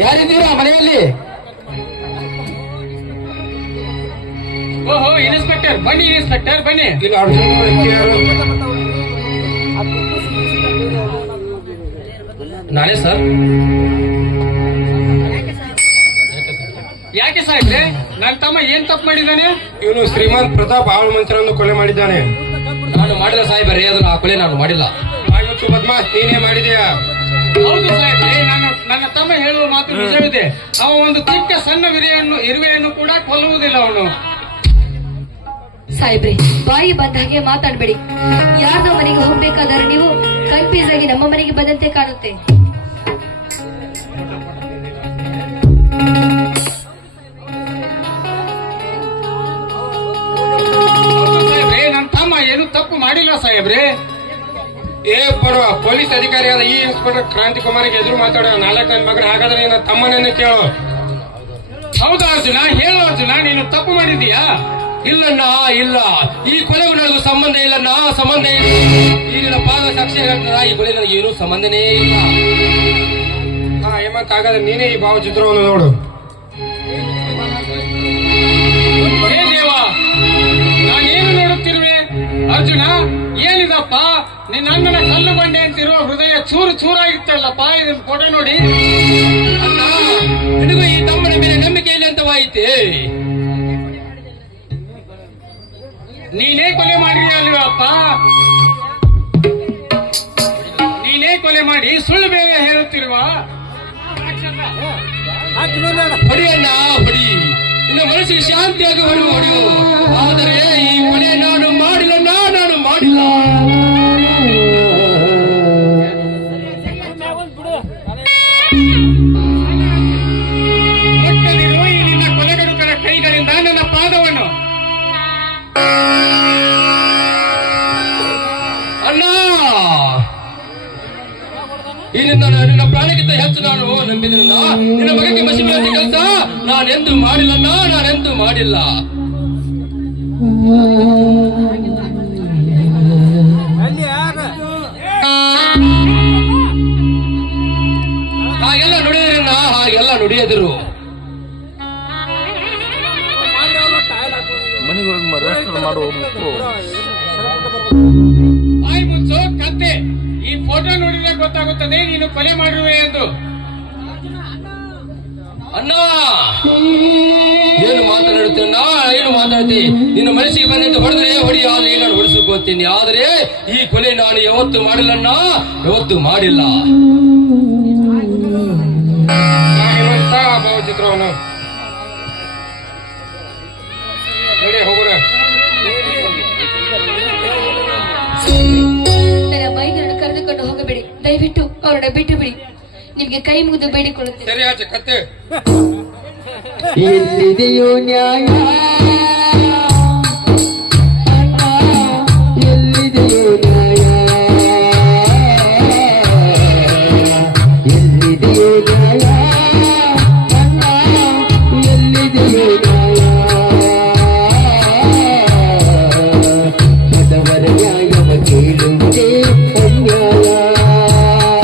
ಯಾರಿದ್ದೀರಾ ಮನೆಯಲ್ಲಿ? ಓಹೋ ಇನ್ಸ್ಪೆಕ್ಟರ್ ಬನ್ನಿ ಇನ್ಸ್ಪೆಕ್ಟರ್ ಬನ್ನಿ? ನಾನೇ ಸರ್. ಯಾಕೆ ಸಾಹೇಬ್ರೆ ನನ್ನ ತಮ್ಮ ಏನ್ ತಪ್ಪು ಮಾಡಿದ್ದಾನೆ? ಇವನು ಶ್ರೀಮಂತ್ ಪ್ರತಾಪ್ ಆಳು ಮಂತ್ರನ್ನು ಕೊಲೆ ಮಾಡಿದ್ದಾನೆ. ನಾನು ಮಾಡಿಲ್ಲ ಸಾಹೇಬರೇ ಅದನ್ನು ಆ ಕೊಲೆ ನಾನು ಮಾಡಿಲ್ಲ. ಬದ್ಮಾಸ್ ನೀನೇ ಮಾಡಿದೆಯಾ? ಹೌದು ಸಾಹೇಬ್ರೆ ನಾನು ನನ್ನ ತಮ್ಮ ಹೇಳುವ ಮಾತು ನಿಜವಿದೆ. ಅವ ಒಂದು ಚಿಕ್ಕ ಸಣ್ಣ ವಿರೆಯನ್ನು ಇರುವೆಯನ್ನು ಕೂಡ ಕೊಲ್ಲುವುದಿಲ್ಲ ಅವನು. ಸಾಹೇಬ್ರೆ ಬಾಯಿ ಬಂದ ಹಾಗೆ ಮಾತಾಡ್ಬೇಡಿ. ಯಾರ ಮನೆಗೆ ಹೋಗ್ಬೇಕಾದ್ರೆ ನೀವು ಕನ್ಫ್ಯೂಸ್ ಆಗಿ ನಮ್ಮ ಮನೆಗೆ ಬಂದಂತೆ ಕಾಣುತ್ತೆ. ಹೌದು ಸಾಹೇಬ್ರೆ ನನ್ನ ತಮ್ಮ ಏನು ತಪ್ಪು ಮಾಡಿಲ್ಲ ಸಾಹೇಬ್ರೆ. ಏ ಬರೋ ಪೊಲೀಸ್ ಅಧಿಕಾರಿಯಾದ ಈ ಇನ್ಸ್ಪೆಕ್ಟರ್ ಕ್ರಾಂತಿ ಕುಮಾರ್ ಎದುರು ಮಾತಾಡೋ ನಾಲ್ಕು ನನ್ನ ಮಗನ ಹಾಗಾದ್ರೆ ನಿನ್ನ ತಮ್ಮನನ್ನೇ ಕೇಳು. ಹೌದಾ ಅರ್ಜುನ, ಹೇಳು ಅರ್ಜುನ, ನೀನು ತಪ್ಪು ಮಾಡಿದೀಯಾ ಇಲ್ಲಣ್ಣ ಇಲ್ಲ. ಈ ಕೊಲೆಗೂ ನನಗೂ ಸಂಬಂಧ ಇಲ್ಲಣ್ಣ ಸಂಬಂಧ ಇಲ್ಲ. ಈ ನಿನ್ನ ಪಾದ ಸಾಕ್ಷಿ ಹೇಳ್ತದ, ಈ ಕೊಲೆ ನನಗೆ ಏನೂ ಸಂಬಂಧನೇ ಇಲ್ಲ. ಹಾ ಹೇಮಂತ್, ಹಾಗಾದ್ರೆ ನೀನೇ ಈ ಭಾವಚಿತ್ರವನ್ನು ನೋಡು. ನಿನ್ನ ಅಣ್ಣನ ಕಲ್ಲು ಬಂಡೆ ಅಂತಿರೋ ಹೃದಯ ಚೂರು ಚೂರಾಗಿತ್ತಲ್ಲಪ್ಪ ಇದನ್ನ ಕೊಡ ನೋಡಿ. ಅಣ್ಣ, ನಿನಗೂ ಈ ತಮ್ಮನ ಮೇಲೆ ನಂಬಿಕೆ ಇಲ್ಲ ಅಂತವಾಯಿತೆ ನೀನೇ ಕೊಲೆ ಮಾಡಿ ಅಲ್ವಪ್ಪ ನೀನೇ ಕೊಲೆ ಮಾಡಿ ಸುಳ್ಳು ಬೇರೆ ಹೇಳುತ್ತಿರುವ? ಹೊಡಿಯಣ್ಣ ಹೊಡಿ ನಿನ್ನ ಮನಸ್ಸಿಗೆ ಶಾಂತಿಯಾಗಿ ಹೊಡಿ ಹೊಡೆಯು. ಈ ನಿನ್ನ ನಿನ್ನ ಪ್ರಾಣಕ್ಕಿಂತ ಹೆಚ್ಚು ನಾನು ನಂಬಿದನಣ್ಣ ನಿನ್ನ ಮಗಕ್ಕೆ ಮಸಿ ಕೆಲಸ ನಾನೆಂದು ಮಾಡಿಲ್ಲಣ್ಣ ನಾನೆಂದು ಮಾಡಿಲ್ಲ. ಹಾಗೆಲ್ಲ ನುಡಿಯದ್ರಣ್ಣ ಹಾಗೆಲ್ಲ ನುಡಿಯದಿರು. ಹೋಗಿ ಗೊತ್ತಾಗುತ್ತದೆ ನೀನು ಕೊಲೆ ಮಾಡಿರುವೆ ಎಂದು. ಅಣ್ಣ! ಏನು ಮಾತಾಡ್ತೀನಿ ಏನು ಮಾತಾಡ್ತಿ? ನಿನ್ನ ಮನಸ್ಸಿಗೆ ಬಂದಂತೆ ಹೊಡೆದ್ರೆ ಹೊಡಿ ಆದ್ರೆ ನಾನು ಹೊಡಿಸ್ಕೋತೀನಿ ಆದ್ರೆ ಈ ಕೊಲೆ ನಾನು ಯಾವತ್ತು ಮಾಡಿಲ್ಲಣ್ಣ? ಯಾವತ್ತು ಮಾಡಿಲ್ಲ. ಭಾವಚಿತ್ರವನ್ನು? ದಯವಿಟ್ಟು ಅವರನ್ನ ಬಿಟ್ಟು ಬಿಡಿ. ನಿಮ್ಗೆ ಕೈ ಮುಗಿದು ಬೇಡಿಕೊಳ್ಳುತ್ತೇನೆ. ಸರಿ ಆಚೆ ಕತ್ತೆ. ಎಲ್ಲಿದೆಯೋ ನ್ಯಾಯ.